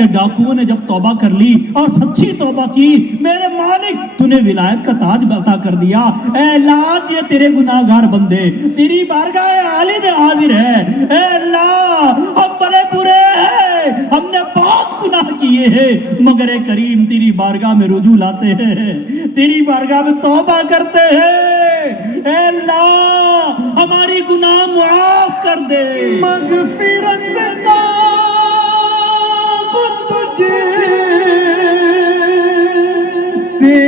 کہ ڈاکوؤں نے جب توبہ کر لی اور سچی توبہ کی، میرے مالک تو نے ولایت کا تاج عطا کر دیا۔ اے اللہ یہ تیرے گناہگار بندے تیری بارگاہ عالی میں حاضر ہے۔ اے اللہ ہم بڑے برے ہیں، ہم نے بہت گناہ کیے ہیں، مگر اے کریم تیری بارگاہ میں رجوع لاتے ہیں، تیری بارگاہ میں توبہ کرتے ہیں۔ اے اللہ ہماری گناہ معاف کر دے۔ مغفرت کا تجھے سے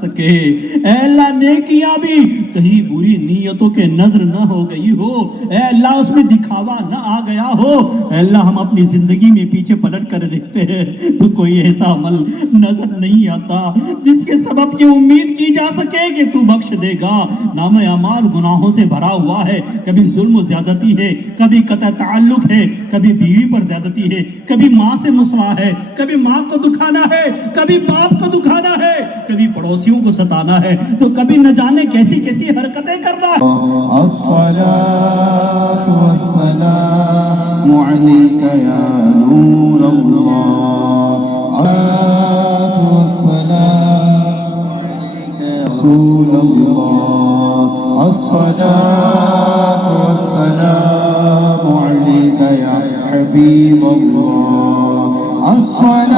سکے۔ اے اللہ نیکیاں بھی کہیں بری نیتوں کے نظر نہ ہو گئی ہو، اے اللہ اس میں دکھاوا نہ آ گیا ہو، اے اللہ ہم اپنی زندگی میں پیچھے پلٹ کر دیکھتے ہیں تو کوئی ایسا عمل نظر نہیں آتا جس کے سبب یہ امید کی جا سکے کہ تو بخش دے گا۔ نام اعمال گناہوں سے بھرا ہوا ہے، کبھی ظلم و زیادتی ہے، کبھی قطع تعلق ہے، کبھی بیوی پر زیادتی ہے، کبھی ماں سے مسئلہ ہے، کبھی ماں کو دکھانا ہے، کبھی باپ کو دکھانا ہے، کبھی پڑوسیوں کو ستانا ہے، تو کبھی نہ جانے کیسی کیسی حرکتیں کرنا ہے۔ الصلاة والسلام عليك يا نور الله، الصلاة والسلام عليك يا رسول الله، الصلاة والسلام عليك يا حبيب الله، الصلاة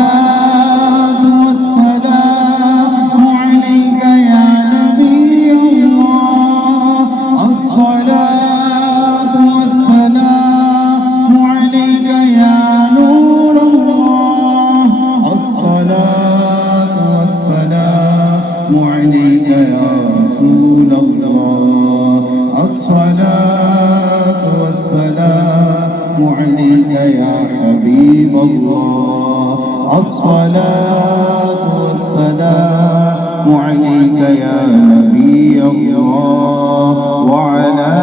الصلاة والسلام عليك يا نبي الله، وعلى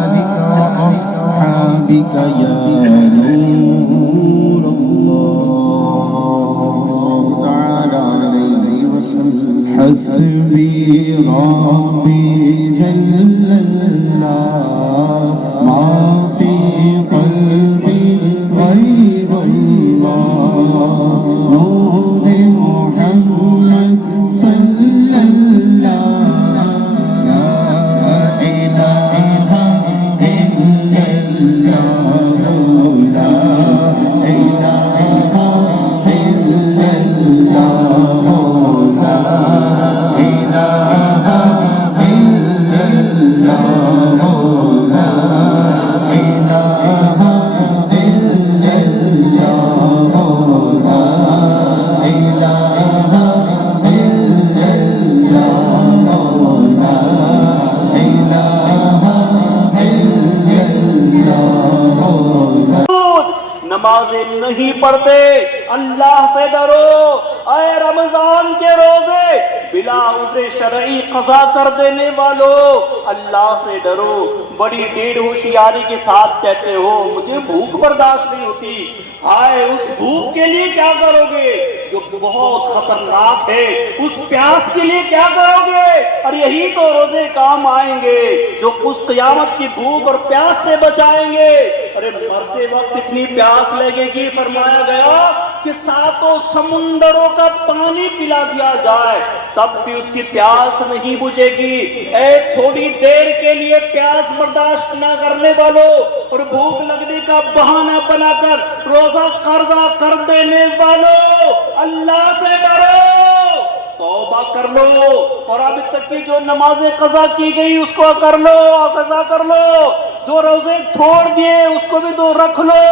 آلك وأصحابك يا نور الله تعالى عليه وسلم۔ حسبي ربي جل الله، ما في قلبي غير الله، نور محمد صلى الله، لا إله إلا الله، لا إله إلا الله، لا إله إلا الله، لا إله إلا الله، لا إله إلا الله، لا إله إلا الله۔ نمازیں نہیں پڑھتے، اللہ سے ڈرو۔ اے رمضان کے روزے بلا عذر شرعی قضا کر دینے والو، اللہ سے ڈرو۔ بڑی ڈیڑھ ہوشیاری کے ساتھ کہتے ہو مجھے بھوک برداشت نہیں ہوتی، ہائے اس بھوک کے لیے کیا کرو گے جو بہت خطرناک ہے، اس پیاس کے لیے کیا کرو گے؟ اور یہی تو روزے کام آئیں گے جو اس قیامت کی بھوک اور پیاس سے بچائیں گے۔ ارے مرتے وقت اتنی پیاس لگے گی، فرمایا گیا کہ ساتوں سمندروں کا پانی پلا دیا جائے تب بھی اس کی پیاس نہیں بجھے گی۔ اے تھوڑی دیر کے لیے پیاس برداشت نہ کرنے والوں اور بھوک لگنے کا بہانہ بنا کر روزہ قضا کر دینے والوں، اللہ سے ڈرو، توبہ کر لو، اور اب تک کی جو نمازیں قضا کی گئی اس کو کر لو، قضا کر لو، جو روزے چھوڑ دیے اس کو بھی تو رکھ لو۔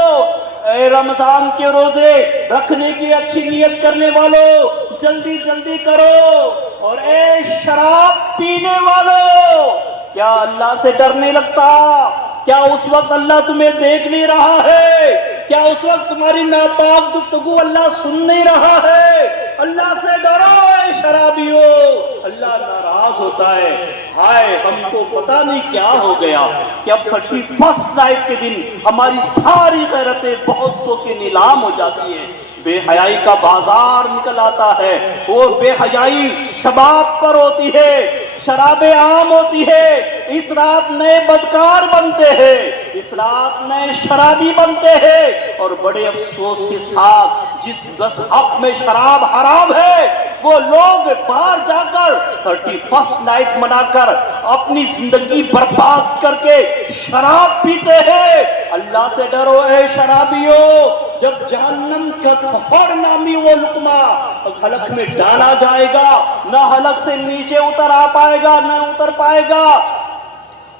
اے رمضان کے روزے رکھنے کی اچھی نیت کرنے والوں جلدی جلدی کرو، اور اے شراب پینے والوں کیا اللہ سے ڈر نہیں لگتا؟ کیا اس وقت اللہ تمہیں دیکھ نہیں رہا ہے؟ کیا اس وقت تمہاری ناپاک گفتگو اللہ سن نہیں رہا ہے؟ اللہ سے ڈرو اے شرابیو، اللہ ناراض ہوتا ہے۔ ہائے ہم کو پتہ نہیں کیا ہو گیا کہ اب 31st نائٹ کے دن ہماری ساری غیرتیں بہت سو کے نیلام ہو جاتی ہیں، بے حیائی کا بازار نکل آتا ہے، اور بے حیائی شباب پر ہوتی ہے، شرابیں عام ہوتی ہے، اس رات نئے بدکار بنتے ہیں، اس رات نئے شرابی بنتے ہیں، اور بڑے افسوس کے ساتھ جس مذہب میں شراب حرام ہے وہ لوگ باہر جا کر 31st نائٹ منا کر اپنی زندگی برباد کر کے شراب پیتے ہیں۔ اللہ سے ڈرو اے شرابیو، جب جہنم کا تھوڑ نامی وہ لقمہ حلق میں ڈالا جائے گا، نہ حلق سے نیچے اتر آ پائے گا نہ اتر پائے گا،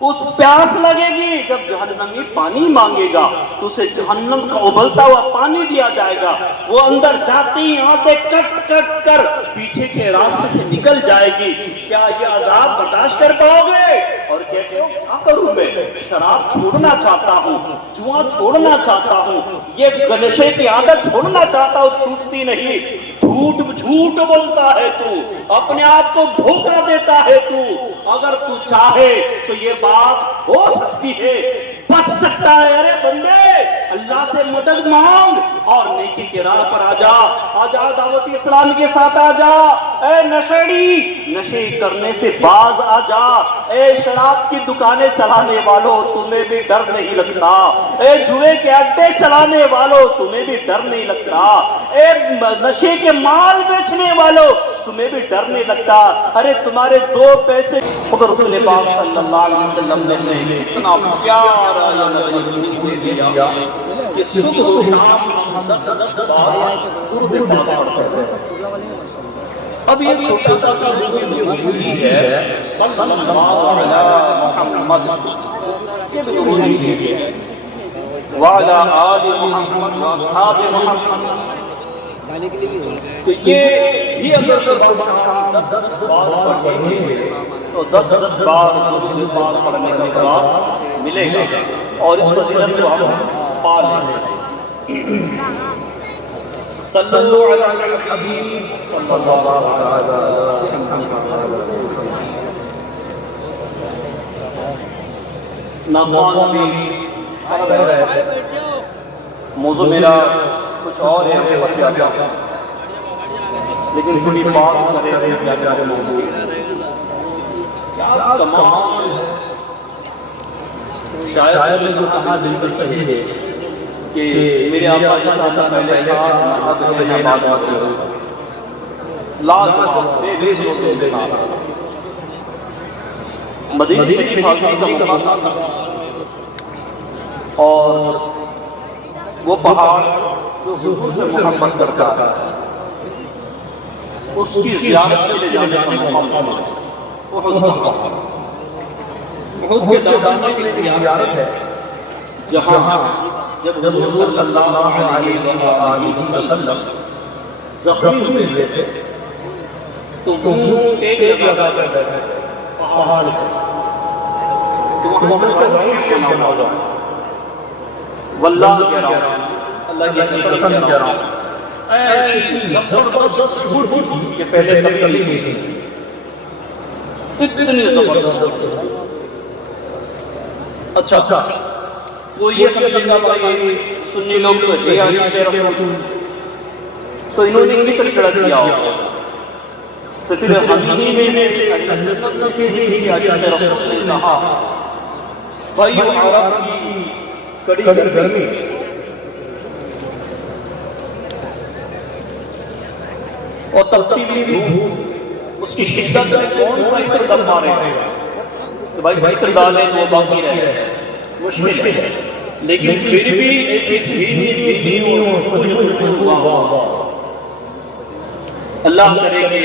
اس پیاس لگے گی، جب جہنمی پانی مانگے گا تو اسے جہنم کا ابلتا ہوا پانی دیا جائے گا، وہ اندر جاتی ہی آنتیں کٹ کٹ کر پیچھے کے راستے سے نکل جائے گی۔ کیا یہ عذاب برداشت کر پاؤ گے؟ اور کہتے ہو کیا کروں میں؟ شراب چھوڑنا چاہتا ہوں، جوا چھوڑنا چاہتا ہوں، یہ نشے کی عادت چھوڑنا چاہتا ہوں، چھوٹتی نہیں۔ جھوٹ بولتا ہے تو، اپنے آپ کو دھوکہ دیتا ہے تو۔ اگر تو چاہے تو یہ بات ہو سکتی ہے، بچ سکتا ہے۔ ارے بندے اللہ سے مدد مانگ اور نیکی کی راہ پر آجا، آجا دعوت اسلام کے ساتھ آجا۔ اے نشیڑی، نشے کرنے سے باز آجا۔ اے شراب کی دکانیں چلانے والوں تمہیں بھی ڈر نہیں لگتا؟ اے جوئے کے اڈے چلانے والوں تمہیں بھی ڈر نہیں لگتا؟ اے نشے کے مال بیچنے والوں تمہیں بھی ڈر نہیں لگتا؟ ارے تمہارے دو پیسے خود رسول پاک صلی اللہ علیہ وسلم نے اتنا پیارا یہ دیا کہ صبح و شام 10 بار درود پاک پڑھتے ہیں۔ اب یہ چھوٹا سا درود ہے صلی اللہ علی محمد، یہ بھی درود ہے وعلی آل محمد واصحاب محمد، تو یہ بھی اگر صبح و شام 10 بار پڑھیں گے تو 10 بار درود پاک پڑھنے کا ثواب ملے گا، اور اس فضیلت کو ہم پا لیں گے۔ صلو علی الحبیب صلی اللہ علیہ وسلم۔ ناخوان بھی موضوع میرا کچھ اور ہے، اس پر بھی آتا ہوں، لیکن تھوڑی بات کریں کیا موضوع کیا کمال ہے۔ شاید جو کہا بالکل صحیح ہے کہ میرے آقا جیسا پہلے کہا محمد ہے نہ بعد میں، لاجواب بے مثل انسان۔ مدینہ شریف حاضری کا موقع تھا، اور وہ پہاڑ جو حضور سے محبت کرتا ہے اس کی زیارت کے لے جانے کا موقع ملا۔ احد پہاڑ، احد کے دامن میں ایک زیارت ہے جہاں جب حضور صلی اللہ علیہ وسلم زخمی ہوئے تھے تو وہ ایک لگا کر پہاڑ سے، تو وہاں سے تشریف بنا ہوا، واللہ کہہ رہا ہوں، اللہ کی قسم کہہ رہا ہوں، ایسی زبردست خوشبو تھی کہ پہلے کبھی نہیں سنی، اتنی زبردست خوشبو۔ اچھا وہ یہ سمجھے گا بھائی سنی لوگ تو ہے عاشق رسول، تو انہوں نے کتنا چھڑک دیا ہوگا، تو پھر ہم ہی میں سے اہل سنت میں سے ہی عاشق رسول نے کہا بھائی وہ عرب کی کڑی گرمی اور تپتی ہوئی دھوپ، اس کی شدت میں کون سا عطر دم مارے گا؟ تو بھائی عطر ڈالے تو وہ باقی رہے، مشکل ہے، لیکن پھر بھی ایسی بھینی بھینی اور خوشبو اللہ کرے کہ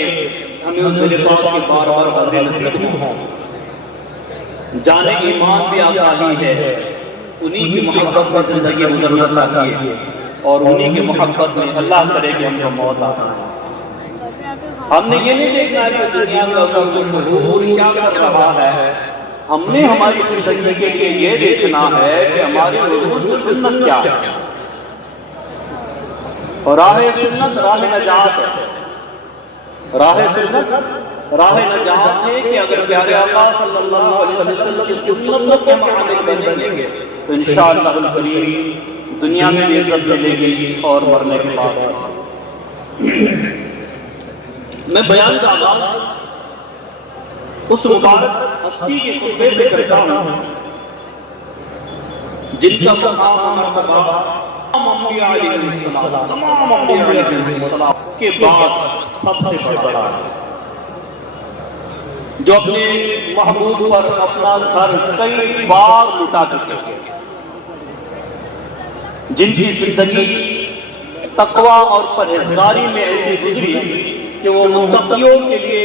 ہمیں اس دل پاک کے بار بار حاضر نصیب ہوں. جان ایمان بھی آقا ہی ہے، انہی کی محبت میں زندگی گزرنا چاہیے، اور انہی کی محبت میں اللہ کرے کہ ہم کو موت آ جائے. ہم نے یہ نہیں دیکھنا ہے کہ دنیا کا کوئی مشہور کیا کر رہا ہے، ہم نے ہماری زندگی کے لیے یہ دیکھنا ہے کہ ہماری حضور کی سنت کیا ہے. اور راہ سنت راہ نجات ہے. راہ سنت راہ نجات ہے کہ اگر پیارے آقا صلی اللہ علیہ وسلم کی سنتوں کے عامل بنیں گے تو انشاءاللہ الکریم دنیا میں بھی عزت ملے گی اور مرنے کے بعد. میں بیان کا آغاز اس مبارک ہستی کے خطبے سے کرتا ہوں جن کا مقام و مرتبہ تمام انبیاء علیہ السلام کے بعد سب سے بڑا ہے، جو اپنے محبوب پر اپنا گھر کئی بار لٹا چکے ہیں، جن کی زندگی تقوی اور پرہیزگاری میں ایسی گزری کہ وہ متقیوں کے لیے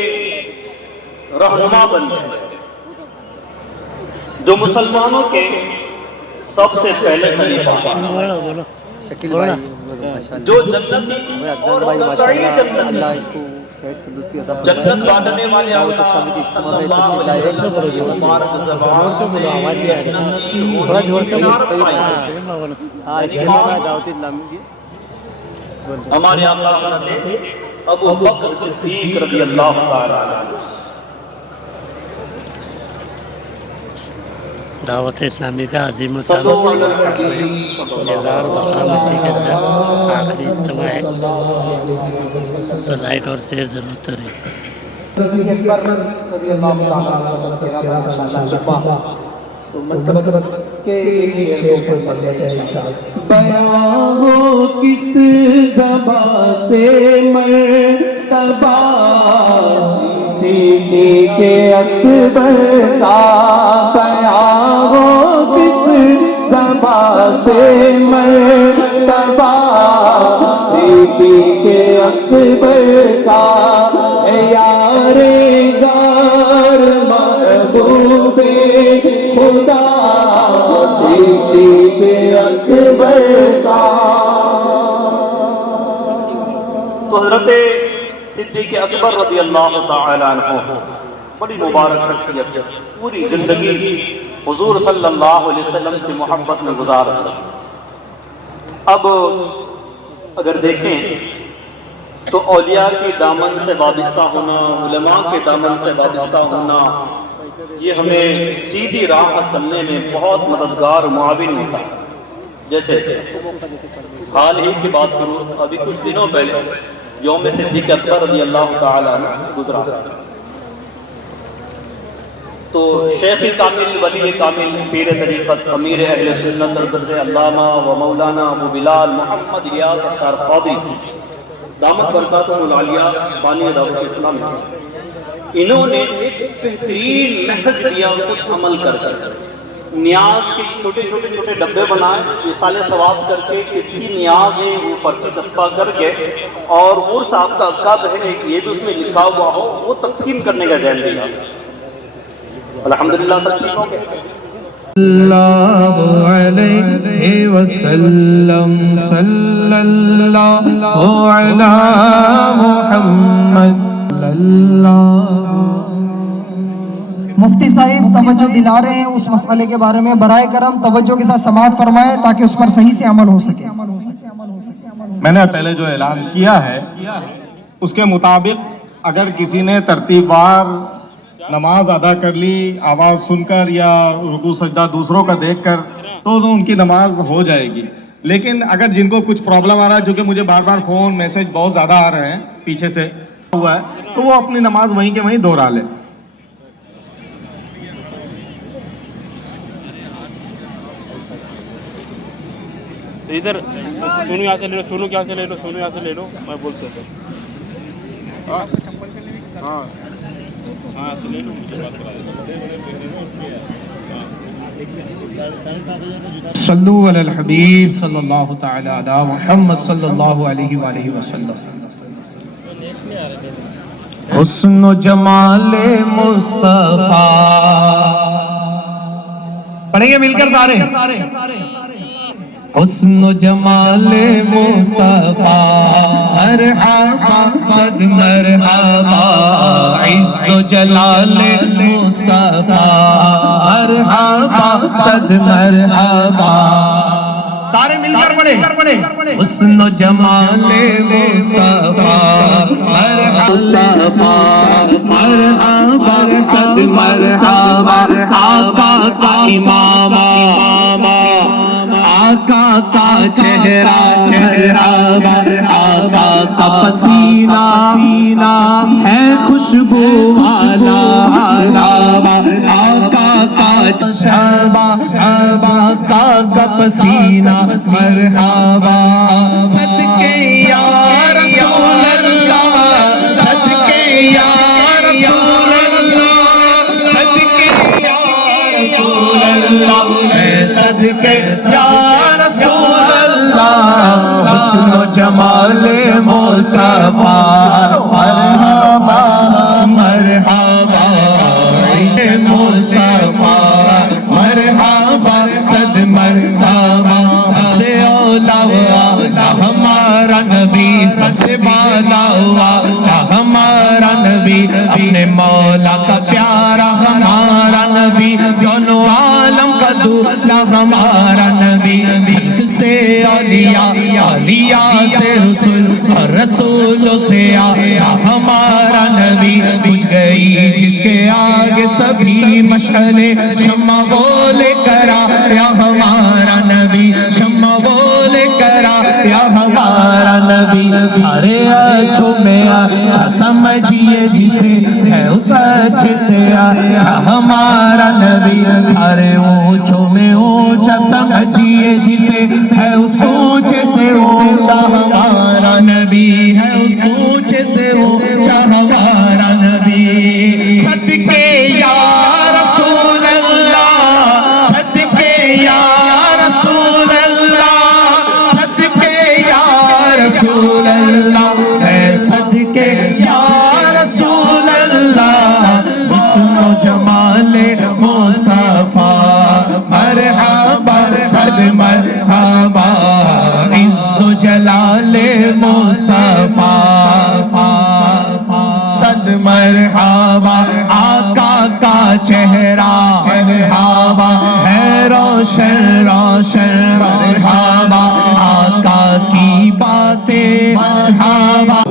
رہنما بن گئے، جو مسلمانوں کے سب سے پہلے خلیفہ، جو جنتی اور قطعی جنت بانٹنے والے آقا صلی اللہ علیہ وسلم کی مبارک زبان سے جنتی ہونے کی بشارت پائی. ہمارے آقا حضرت ابو بکر صدیق رضی اللہ تعالی عنہ دعوت اسلامی کا عظیم الشان جزار بقامتی کے ساتھ آخری اجتماع ہے، تو لائک اور شیئر ضرور کریں. صدیق اکبر رضی اللہ تعالیٰ عنہ کا تذکرہ تھا انشاءاللہ شفا تو منقبت کے ایک شعر کو پڑھ لیتے ہیں انشاءاللہ. بیاں ہو کس زبان سے مرتبہ صدیق اکبر کا، بیاں ہو کس زبان سے مرتبہ صدیق اکبر کا، اے یار غار محبوب خدا صدیق اکبر کا. تو حضرت صدیق اکبر رضی اللہ تعالی عنہ بڑی مبارک شخصیت، پوری زندگی حضور صلی اللہ علیہ وسلم سے محبت میں گزارا. اب اگر دیکھیں تو اولیاء کی دامن سے وابستہ ہونا، علماء کے دامن سے وابستہ ہونا، یہ ہمیں سیدھی راہ چلنے میں بہت مددگار و معاون ہوتا ہے. جیسے حال ہی کی بات کروں، ابھی کچھ دنوں پہلے یوم صدیق اکبر رضی اللہ تعالی عنہ گزرا، تو شیخ کامل ولی کامل پیر طریقت امیر اہل سنت حضرت علامہ و مولانا ابو بلال محمد الیاس اتار قادری دامت برکاتہم العالیہ بانی دعوت اسلامی، انہوں نے ایک بہترین میسج دیا خود عمل کر کر. نیاز کے چھوٹے چھوٹے ڈبے بنائے، رسال ثواب کر کے کس کی نیاز ہے وہ پرچی چسپا کر کے، اور عرس آپ کا کب ہے یہ بھی اس میں لکھا ہوا ہو، وہ تقسیم کرنے کا ذہن دیا. الحمدللہ تقسیم ہو گئے. اللہ علیہ وسلم صلی اللہ علی محمد اللہ. مفتی صاحب توجہ دلا رہے ہیں اس مسئلے کے بارے میں، برائے کرم توجہ کے ساتھ سماعت فرمائیں تاکہ اس پر صحیح سے عمل ہو سکے. میں نے پہلے جو اعلان کیا ہے اس کے مطابق اگر کسی نے ترتیب وار نماز ادا کر لی آواز سن کر یا رکوع سجدہ دوسروں کا دیکھ کر تو ان کی نماز ہو جائے گی. لیکن اگر جن کو کچھ پرابلم آ رہا ہے، چونکہ مجھے بار بار فون میسج بہت زیادہ آ رہے ہیں پیچھے سے ہوا ہے، تو وہ اپنی نماز وہیں کے وہیں دہرا لیں. ادھر سونو یہاں سے لے لو، سونو یہاں سے لے لو، سونو یہاں سے لے لو، میں بولتا ہوں. ہاں ہاں تو لے لو، مجھے بات کرا دو. صلو علی الحبیب صلی اللہ تعالی علی محمد صلی اللہ علیہ وآلہ وسلم. حسن و جمال مصطفیٰ. پڑھیں گے مل کر سارے. حسن و جمال مصطفیٰ مرحبا صد مرحبا. عز و جلال مصطفیٰ مرحبا صد مرحبا. سارے مل کر پڑھے. حسن و جمال مصطفیٰ مرحبا مرحبا صد مرحبا. آقا کا امام آقا کا چہرہ چہرہ آقا کا پسینہ ہے خوشبو والا. آقا کا شعبہ آقا کا پسینہ مرحبا. صدقے یا رسول اللہ صدقے یا رسول اللہ صدقے یا رسول اللہ صدقے یا رسول اللہ. حسن و جمال مصطفیٰ مرحبا مرحبا. مصطفیٰ مرحبا صد مرحبا. سب سے اولا ہوا ہمارا نبی سب سے بالا ہوا ہمارا نبی. اپنے مولا کا پیارا ہمارا نبی. دونوں عالم کا دولا ہمارا نبی. ملک سے اولیاء اولیاء سے رسول اور رسولوں سے آیا ہمارا نبی. بجھ گئی جس کے آگے سبھی مشعلیں شمع بولے کرا یا ہمارا نبی. شمع بولے کرا یا ہمارا نبی. سارے اچھوں میں اچھا سمجھیے جسے ہے اس اچھے سے آیا ہمارا نبی. سارے اونچوں میں اونچا سمجھیے جسے ہے اس اونچے سے اونچا ہمارا نبی. ہے اس اونچے سے اونچا ہمارا نبی. صدقے یا رسول اللہ صدقے یا رسول اللہ صدقے یا رسول اللہ ہے صدقے یا رسول اللہ. حسن و جمال مصطفیٰ مرحبا صد مرحبا. عز و جلال مصطفیٰ صد مرحبا. آقا کا چہرہ مرحبا ہے روشن روشن مرحبا. آقا کی باتیں مرحبا.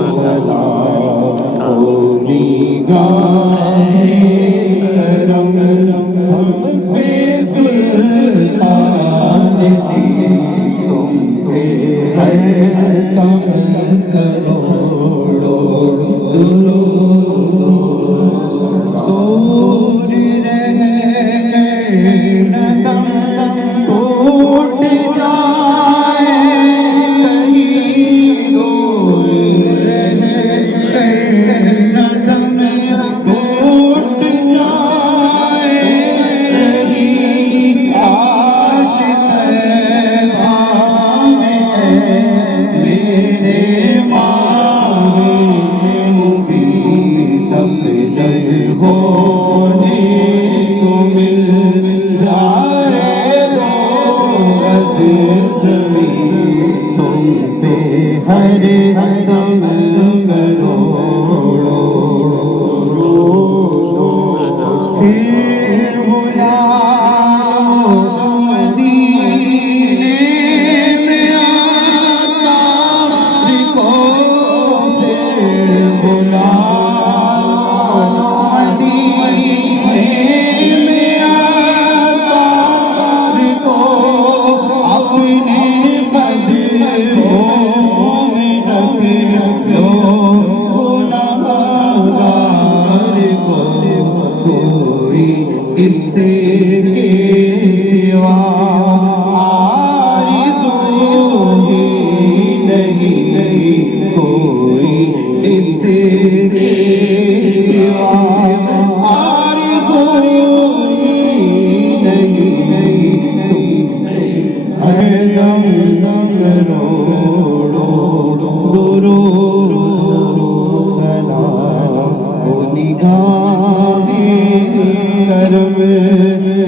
کرم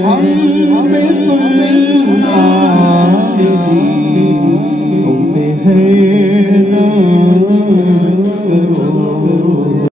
ہم پہ سنتا